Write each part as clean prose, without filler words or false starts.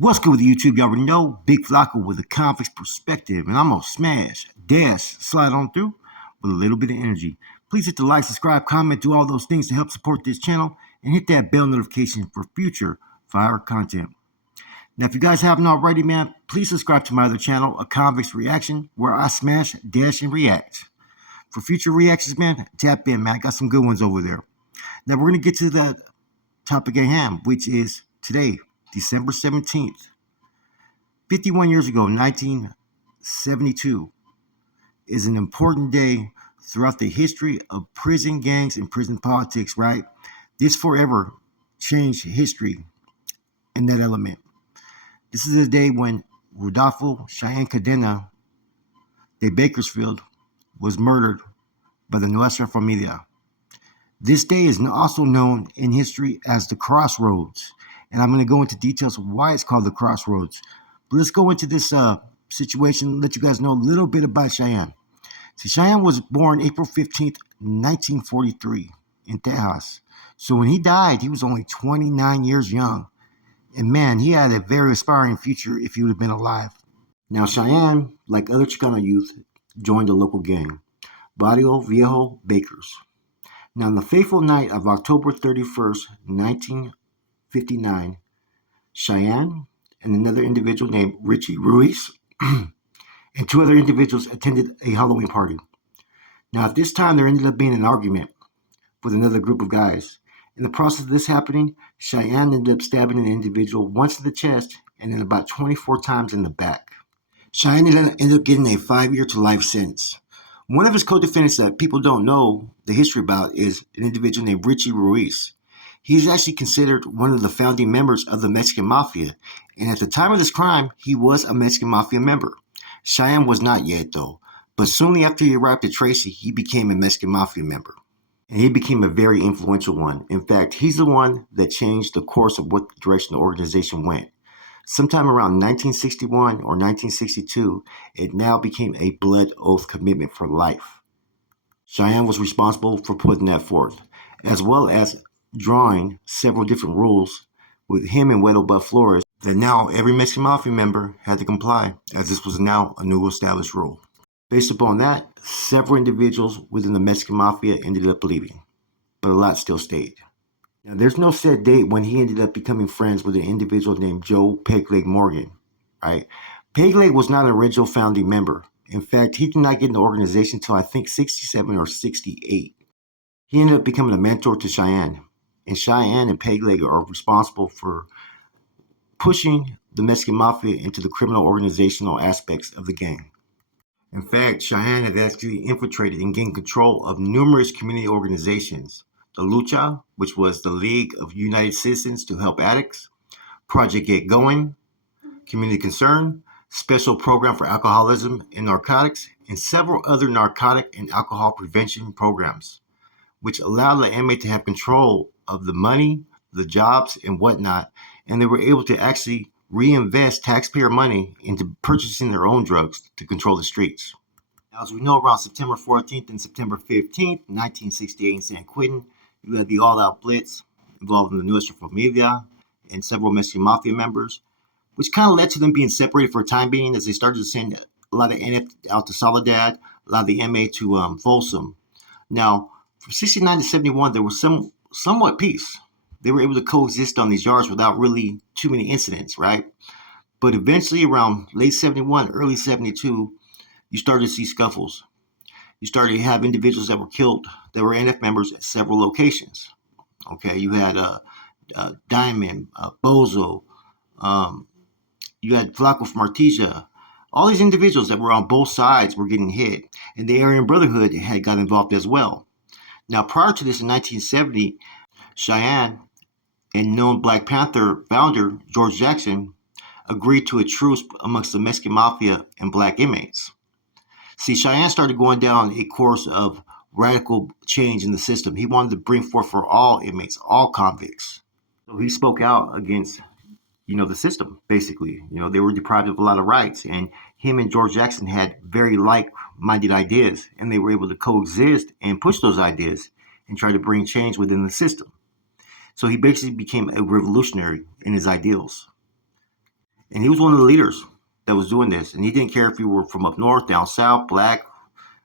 What's good with YouTube? You already know, Big Flocko with a convict's perspective, and I'm gonna smash, dash, slide on through with a little bit of energy. Please hit the like, subscribe, comment, do all those things to help support this channel, and hit that bell notification for future fire content. Now, if you guys haven't already, man, please subscribe to my other channel, A Convict's Reaction, where I smash, dash, and react. For future reactions, man, tap in, man. I got some good ones over there. Now, we're gonna get to the topic at hand, which is today, December 17th, 51 years ago, 1972, is an important day throughout the history of prison gangs and prison politics, right? This forever changed history in that element. This is a day when Rodolfo Cheyenne Cadena de Bakersfield was murdered by the Nuestra Familia. This day is also known in history as the Crossroads, and I'm going to go into details of why it's called the Crossroads. But let's go into this situation, let you guys know a little bit about Cheyenne. See, Cheyenne was born April 15th, 1943 in Texas. So when he died, he was only 29 years young. And man, he had a very aspiring future if he would have been alive. Now, Cheyenne, like other Chicano youth, joined a local gang, Barrio Viejo Bakers. Now, on the fateful night of October 31st, 1959, Cheyenne and another individual named Richie Ruiz and two other individuals attended a Halloween party. Now, at this time, there ended up being an argument with another group of guys. In the process of this happening, Cheyenne ended up stabbing an individual once in the chest and then about 24 times in the back. Cheyenne ended up getting a 5-year to life sentence. One of his co-defendants that people don't know the history about is an individual named Richie Ruiz. He's actually considered one of the founding members of the Mexican Mafia, and at the time of this crime, he was a Mexican Mafia member. Cheyenne was not yet, though, but soon after he arrived at Tracy, he became a Mexican Mafia member. And he became a very influential one. In fact, he's the one that changed the course of what direction the organization went. Sometime around 1961 or 1962, it now became a blood oath commitment for life. Cheyenne was responsible for putting that forth, as well as drawing several different rules with him and Wedo Butt Flores that now every Mexican Mafia member had to comply, as this was now a new established rule. Based upon that, several individuals within the Mexican Mafia ended up leaving, but a lot still stayed. Now, there's no set date when he ended up becoming friends with an individual named Joe Pegleg Morgan, right? Pegleg was not an original founding member. In fact, he did not get in the organization until I think 67 or 68. He ended up becoming a mentor to Cheyenne, and Cheyenne and Pegleg are responsible for pushing the Mexican Mafia into the criminal organizational aspects of the gang. In fact, Cheyenne had actually infiltrated and gained control of numerous community organizations. The Lucha, which was the League of United Citizens to Help Addicts, Project Get Going, Community Concern, Special Program for Alcoholism and Narcotics, and several other narcotic and alcohol prevention programs, which allowed the inmate to have control of the money, the jobs, and whatnot, and they were able to actually reinvest taxpayer money into purchasing their own drugs to control the streets. Now, as we know, around September 14th and September 15th, 1968 in San Quentin, you had the all-out blitz involving the Nuestra Familia and several Mexican Mafia members, which kind of led to them being separated for a time being as they started to send a lot of NF out to Soledad, a lot of the MA to Folsom. Now, from 69 to 71, there was somewhat peace. They were able to coexist on these yards without really too many incidents, right? But eventually around late 71, early 72, you started to see scuffles. You started to have individuals that were killed that were NF members at several locations. Okay, you had Diamond, Bozo, you had Flaco from Artesia. All these individuals that were on both sides were getting hit, and the Aryan Brotherhood had got involved as well. Now, prior to this in 1970, Cheyenne and known Black Panther founder George Jackson agreed to a truce amongst the Mexican Mafia and black inmates. See, Cheyenne started going down a course of radical change in the system. He wanted to bring forth for all inmates, all convicts. So he spoke out against, the system, basically. They were deprived of a lot of rights, and him and George Jackson had very like-minded ideas, and they were able to coexist and push those ideas and try to bring change within the system. So he basically became a revolutionary in his ideals. And he was one of the leaders that was doing this. And he didn't care if you were from up north, down south, black,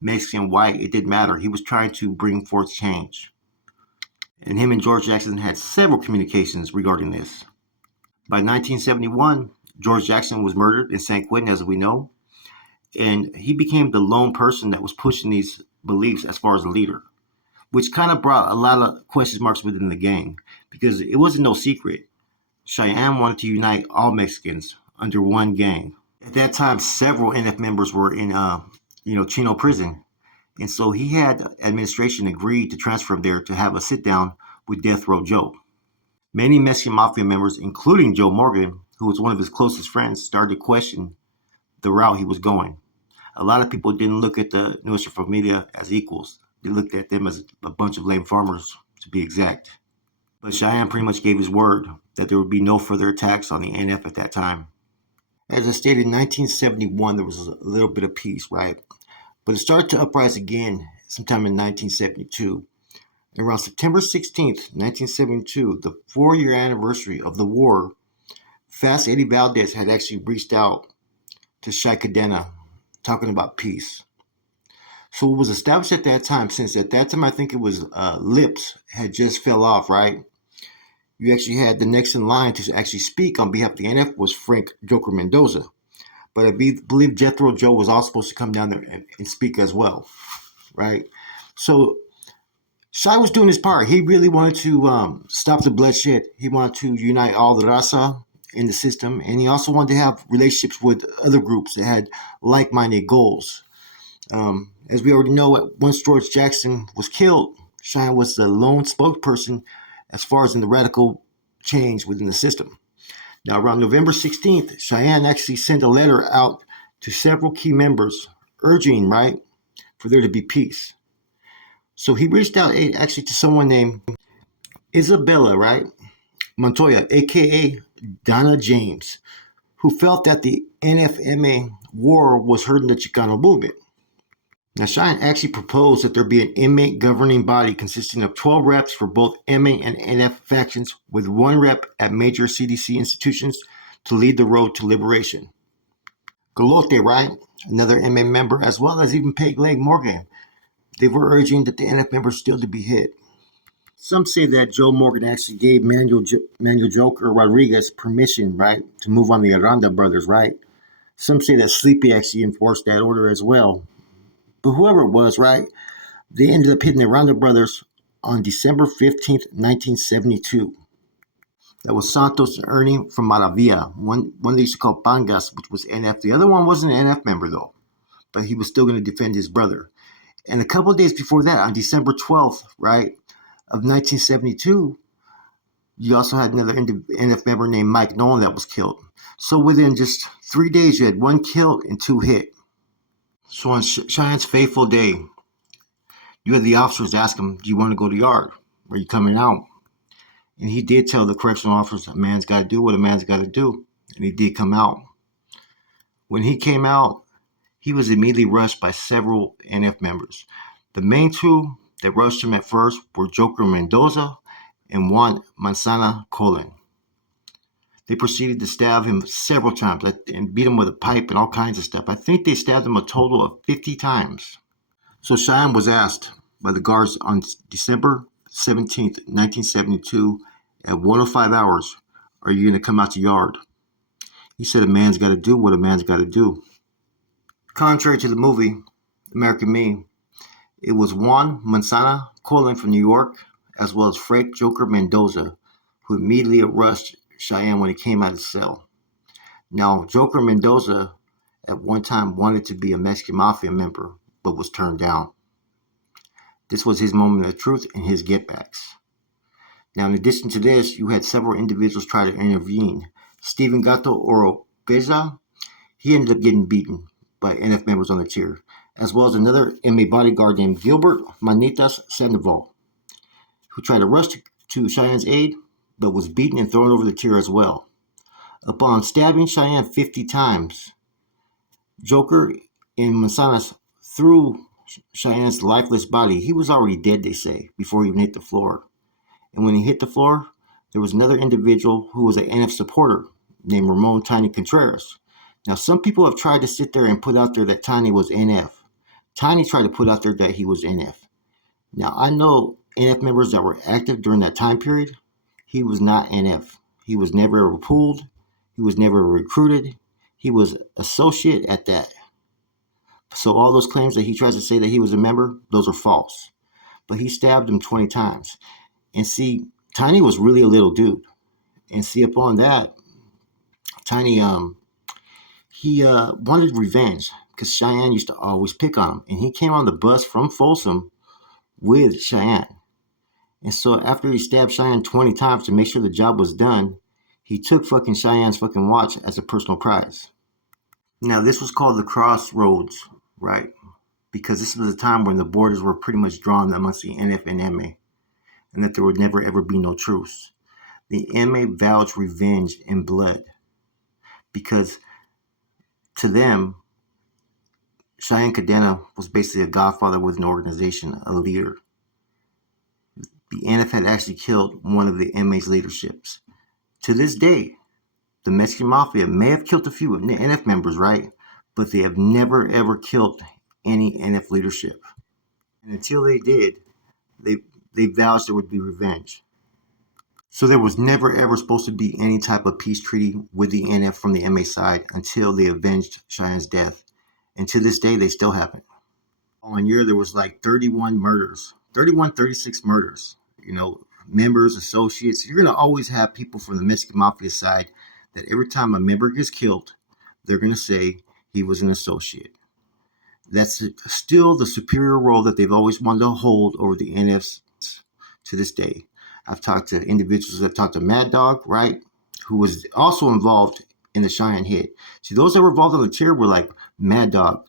Mexican, white. It didn't matter. He was trying to bring forth change. And him and George Jackson had several communications regarding this. By 1971, George Jackson was murdered in San Quentin, as we know. And he became the lone person that was pushing these beliefs as far as a leader, which kind of brought a lot of question marks within the gang because it wasn't no secret. Cheyenne wanted to unite all Mexicans under one gang. At that time, several NF members were in, Chino prison, and so he had administration agreed to transfer him there to have a sit down with Death Row Joe. Many Mexican Mafia members, including Joe Morgan, who was one of his closest friends, started to question the route he was going. A lot of people didn't look at the Nuestra Familia as equals. They looked at them as a bunch of lame farmers, to be exact. But Cheyenne pretty much gave his word that there would be no further attacks on the NF at that time. As I stated, in 1971, there was a little bit of peace, right? But it started to uprise again sometime in 1972. Around September 16th, 1972, the 4-year anniversary of the war, Fast Eddie Valdez had actually reached out to Cheyenne Cadena, talking about peace. So it was established at that time, since at that time I think it was Lips had just fell off, right? You actually had the next in line to actually speak on behalf of the NF was Frank Joker Mendoza. But I believe Jethro Joe was also supposed to come down there and speak as well, right? So Shai was doing his part. He really wanted to stop the bloodshed. He wanted to unite all the Raza in the system, and he also wanted to have relationships with other groups that had like-minded goals. As we already know, once George Jackson was killed, Cheyenne was the lone spokesperson as far as in the radical change within the system. Now, around November 16th, Cheyenne actually sent a letter out to several key members urging, right, for there to be peace. So he reached out actually to someone named Isabella, right, Montoya, a.k.a. Donna James, who felt that the NFMA war was hurting the Chicano movement. Now, Cheyenne actually proposed that there be an inmate governing body consisting of 12 reps for both MA and NF factions, with 1 rep at major CDC institutions to lead the road to liberation. Galote, right, another MA member, as well as even Peg Leg Morgan, they were urging that the NF members still to be hit. Some say that Joe Morgan actually gave Manuel Joker Rodriguez permission, right, to move on the Aranda brothers, right? Some say that Sleepy actually enforced that order as well. But whoever it was, right, they ended up hitting the Aranda brothers on December 15th, 1972. That was Santos and Ernie from Maravilla. One they used to call Pangas, which was NF. The other one wasn't an NF member, though, but he was still going to defend his brother. And a couple of days before that, on December 12th, right, of 1972, you also had another NF member named Mike Nolan that was killed. So within just 3 days, you had 1 killed and 2 hit. So on Cheyenne's fateful day, you had the officers ask him, do you want to go to yard? Are you coming out? And he did tell the correctional officers, a man's got to do what a man's got to do. And he did come out. When he came out, he was immediately rushed by several NF members. The main 2 that rushed him at first were Joker Mendoza and Juan Manzana Colon. They proceeded to stab him several times and beat him with a pipe and all kinds of stuff. I think they stabbed him a total of 50 times. So Cheyenne was asked by the guards on December 17th, 1972, at 1:05 hours, are you going to come out to yard? He said a man's got to do what a man's got to do. Contrary to the movie American Me, it was Juan Manzana Colon from New York, as well as Frank Joker Mendoza, who immediately rushed Cheyenne when he came out of the cell. Now, Joker Mendoza at one time wanted to be a Mexican Mafia member, but was turned down. This was his moment of truth and his getbacks. Now, in addition to this, you had several individuals try to intervene. Stephen Gato Oropeza, he ended up getting beaten by NF members on the tier, as well as another MA bodyguard named Gilbert Manitas Sandoval, who tried to rush to Cheyenne's aid, but was beaten and thrown over the tier as well. Upon stabbing Cheyenne 50 times, Joker and Manzanas threw Cheyenne's lifeless body. He was already dead, they say, before he even hit the floor. And when he hit the floor, there was another individual who was an NF supporter named Ramon Tiny Contreras. Now, some people have tried to sit there and put out there that Tiny was NF. Tiny tried to put out there that he was NF. Now, I know NF members that were active during that time period. He was not NF. He was never ever pulled. He was never recruited. He was associate at that. So all those claims that he tries to say that he was a member, those are false. But he stabbed him 20 times. And see, Tiny was really a little dude. And see, upon that, Tiny, he wanted revenge because Cheyenne used to always pick on him. And he came on the bus from Folsom with Cheyenne. And so after he stabbed Cheyenne 20 times to make sure the job was done, he took fucking Cheyenne's fucking watch as a personal prize. Now, this was called the Crossroads, right? Because this was a time when the borders were pretty much drawn amongst the NF and MA, and that there would never ever be no truce. The MA vowed revenge in blood because to them, Cheyenne Cadena was basically a godfather with an organization, a leader. The NF had actually killed one of the MA's leaderships. To this day, the Mexican Mafia may have killed a few NF members, right? But they have never ever killed any NF leadership. And until they did, they vowed there would be revenge. So there was never ever supposed to be any type of peace treaty with the NF from the MA side until they avenged Cheyenne's death. And to this day, they still haven't. One year, there was like 31 murders, 36 murders. Members, associates. You're going to always have people from the Mexican Mafia side that every time a member gets killed, they're going to say he was an associate. That's still the superior role that they've always wanted to hold over the NFs to this day. I've talked to individuals that talked to Mad Dog, right, who was also involved in the Cheyenne hit. See, those that were involved on the tier were like Mad Dog,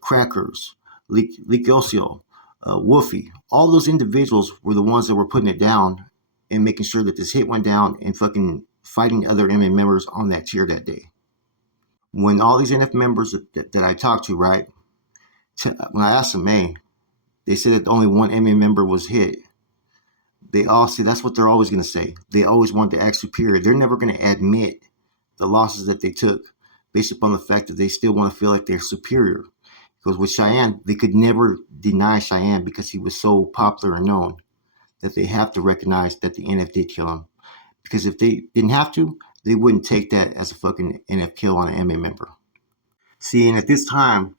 Crackers, Licocio, Wolfie. All those individuals were the ones that were putting it down and making sure that this hit went down and fucking fighting other MA members on that tier that day. When all these NF members that I talked to, right, when I asked them, hey, they said that only one MA member was hit. They all say that's what they're always going to say. They always want to act superior. They're never going to admit the losses that they took based upon the fact that they still want to feel like they're superior. Because with Cheyenne, they could never deny Cheyenne because he was so popular and known that they have to recognize that the NF did kill him. Because if they didn't have to, they wouldn't take that as a fucking NF kill on an MA member. See, and at this time,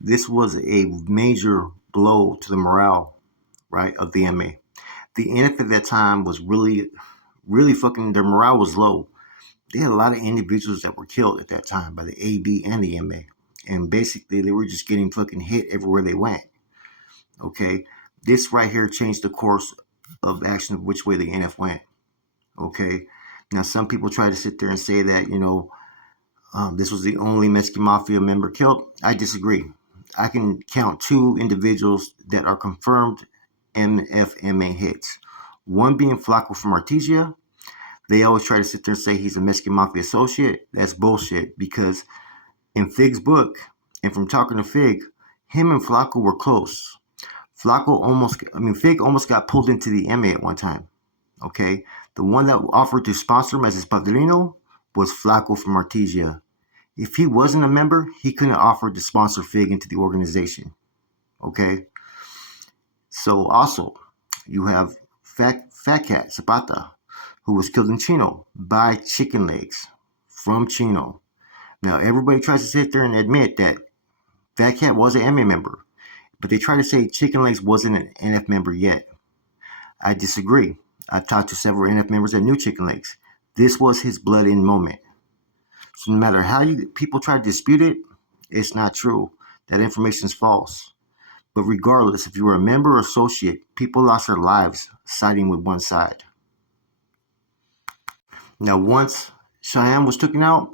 this was a major blow to the morale, right, of the MA. The NF at that time was really fucking, their morale was low. They had a lot of individuals that were killed at that time by the AB and the MA. And basically, they were just getting fucking hit everywhere they went. Okay? This right here changed the course of action of which way the NF went. Okay? Now, some people try to sit there and say that, this was the only Mexican Mafia member killed. I disagree. I can count 2 individuals that are confirmed MFMA hits. One being Flaco from Artesia. They always try to sit there and say he's a Mexican Mafia associate. That's bullshit because in Fig's book, and from talking to Fig, him and Flaco were close. Fig almost got pulled into the MA at one time. Okay? The one that offered to sponsor him as his padrino was Flaco from Artesia. If he wasn't a member, he couldn't have offered to sponsor Fig into the organization. Okay? So also, you have Fat Cat Zapata, who was killed in Chino by Chicken Legs from Chino. Now, everybody tries to sit there and admit that Fat Cat was an MA member, but they try to say Chicken Legs wasn't an NF member yet. I disagree. I've talked to several NF members that knew Chicken Legs. This was his blood-in moment. So no matter how people try to dispute it, it's not true. That information is false. But regardless, if you were a member or associate, people lost their lives siding with one side. Now, once Cheyenne was taken out,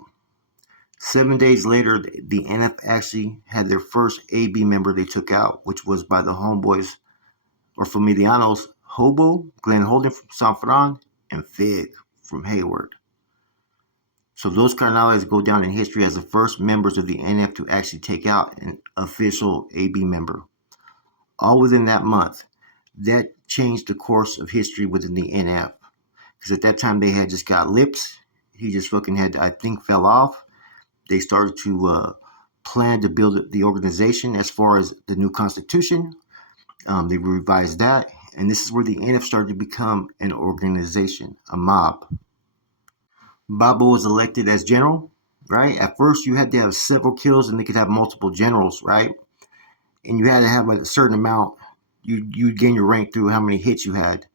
7 days later, the NF actually had their first AB member they took out, which was by the homeboys or Familianos, Hobo, Glenn Holden from San Fran, and Fig from Hayward. So those carnales go down in history as the first members of the NF to actually take out an official AB member. All within that month. That changed the course of history within the NF. Because at that time they had just got Lips. he just fucking had, I think, fell off. They started to plan to build the organization as far as the new constitution. They revised that, and this is where the NF started to become an organization, a mob. Babo was elected as general, right? At first, you had to have several kills, and they could have multiple generals, right? And you had to have a certain amount. You gain your rank through how many hits you had.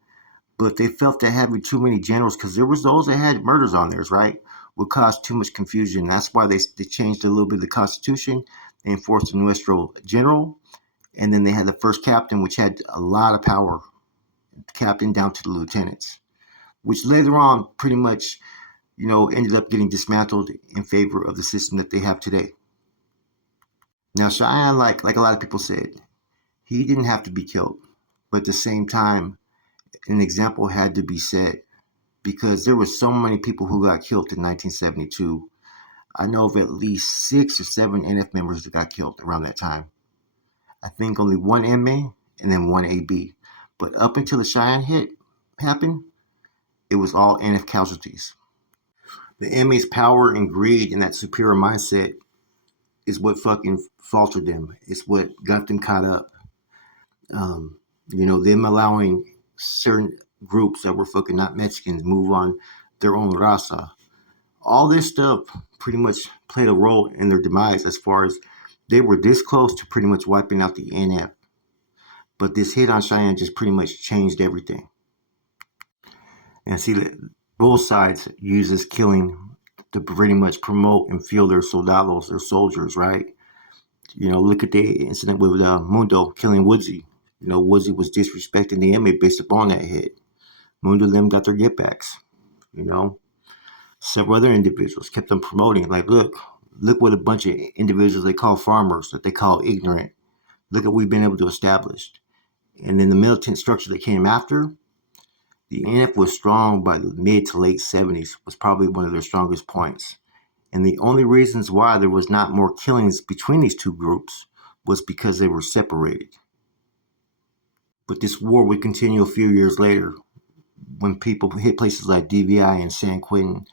But they felt that having too many generals, because there was those that had murders on theirs, right, would cause too much confusion. That's why they changed a little bit of the Constitution. They enforced a nuestro general, and then they had the first captain, which had a lot of power, captain down to the lieutenants, which later on pretty much, ended up getting dismantled in favor of the system that they have today. Now, Cheyenne, like a lot of people said, he didn't have to be killed, but at the same time, an example had to be set because there were so many people who got killed in 1972. I know of at least 6 or 7 NF members that got killed around that time. I think only one MA and then one AB. But up until the Cheyenne hit happened, it was all NF casualties. The MA's power and greed and that superior mindset is what fucking faltered them. It's what got them caught up. Them allowing certain groups that were fucking not Mexicans move on their own Raza. All this stuff pretty much played a role in their demise as far as they were this close to pretty much wiping out the NF. But this hit on Cheyenne just pretty much changed everything. And see, both sides use this killing to pretty much promote and fuel their soldados, their soldiers, right? Look at the incident with Mundo killing Woodsy. Woodsy was disrespecting the inmate based upon that hit. Mundo them got their get backs. Several other individuals kept them promoting, like, look what a bunch of individuals they call farmers, that they call ignorant. Look what we've been able to establish. And then the militant structure that came after, the NF was strong by the mid to late 70s, was probably one of their strongest points. And the only reasons why there was not more killings between these two groups was because they were separated. But this war would continue a few years later when people hit places like DVI and San Quentin,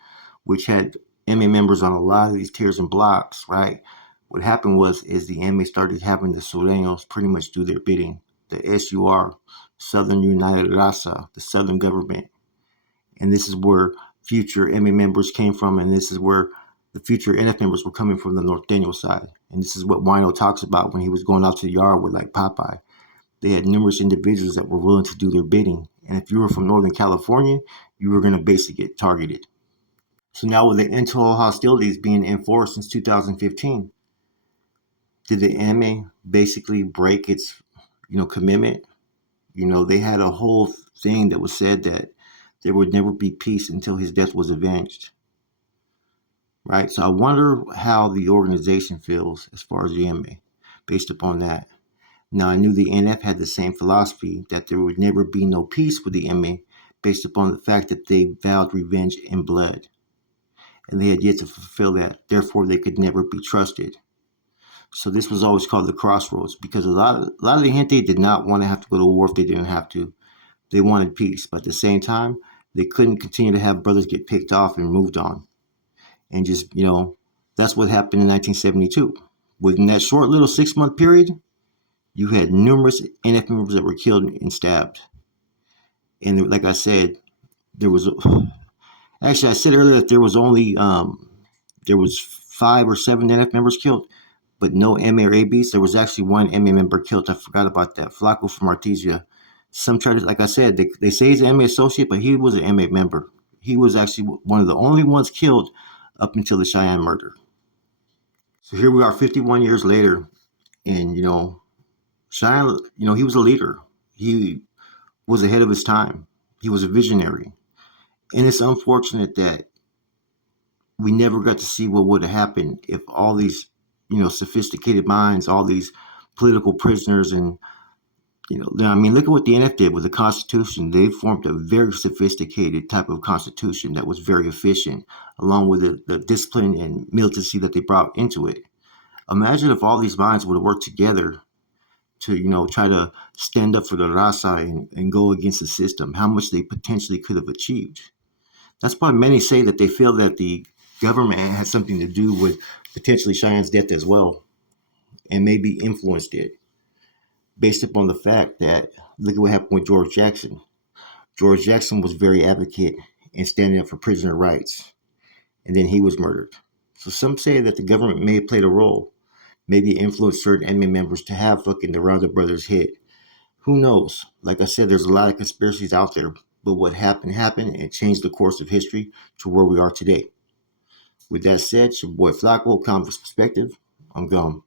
which had MA members on a lot of these tiers and blocks, right? What happened is the MA started having the Sureños pretty much do their bidding. The SUR, Southern United Raza, the Southern government. And this is where future MA members came from, and this is where the future NF members were coming from the Norteño side. And this is what Wino talks about when he was going out to the yard with like Popeye. They had numerous individuals that were willing to do their bidding. And if you were from Northern California, you were going to basically get targeted. So now with the internal hostilities being enforced since 2015, did the MA basically break its, commitment? They had a whole thing that was said that there would never be peace until his death was avenged. Right? So I wonder how the organization feels as far as the MA based upon that. Now, I knew the NF had the same philosophy that there would never be no peace with the MA based upon the fact that they vowed revenge in blood. And they had yet to fulfill that. Therefore, they could never be trusted. So this was always called the Crossroads because a lot of the gente did not want to have to go to war if they didn't have to. They wanted peace. But at the same time, they couldn't continue to have brothers get picked off and moved on. And just, that's what happened in 1972. Within that short little 6-month period, you had numerous NF members that were killed and stabbed. And like I said, I said earlier that there was only, there was 5 or 7 NF members killed, but no MA or ABs. There was actually one MA member killed. I forgot about that. Flaco from Artesia. Some charges, like I said, they say he's an MA associate, but he was an MA member. He was actually one of the only ones killed up until the Cheyenne murder. So here we are 51 years later, and, Cheyenne, he was a leader. He was ahead of his time. He was a visionary. And it's unfortunate that we never got to see what would have happened if all these, sophisticated minds, all these political prisoners and, look at what the NF did with the Constitution. They formed a very sophisticated type of Constitution that was very efficient, along with the discipline and militancy that they brought into it. Imagine if all these minds would have worked together to, try to stand up for the Raza and go against the system, how much they potentially could have achieved. That's why many say that they feel that the government had something to do with potentially Cheyenne's death as well, and maybe influenced it, based upon the fact that look at what happened with George Jackson. George Jackson was very advocate in standing up for prisoner rights, and then he was murdered. So some say that the government may have played a role, maybe influenced certain enemy members to have fucking the Raza brothers hit. Who knows? Like I said, there's a lot of conspiracies out there, but what happened happened and it changed the course of history to where we are today. With that said, it's your boy Flacco, Converse Perspective. I'm gone.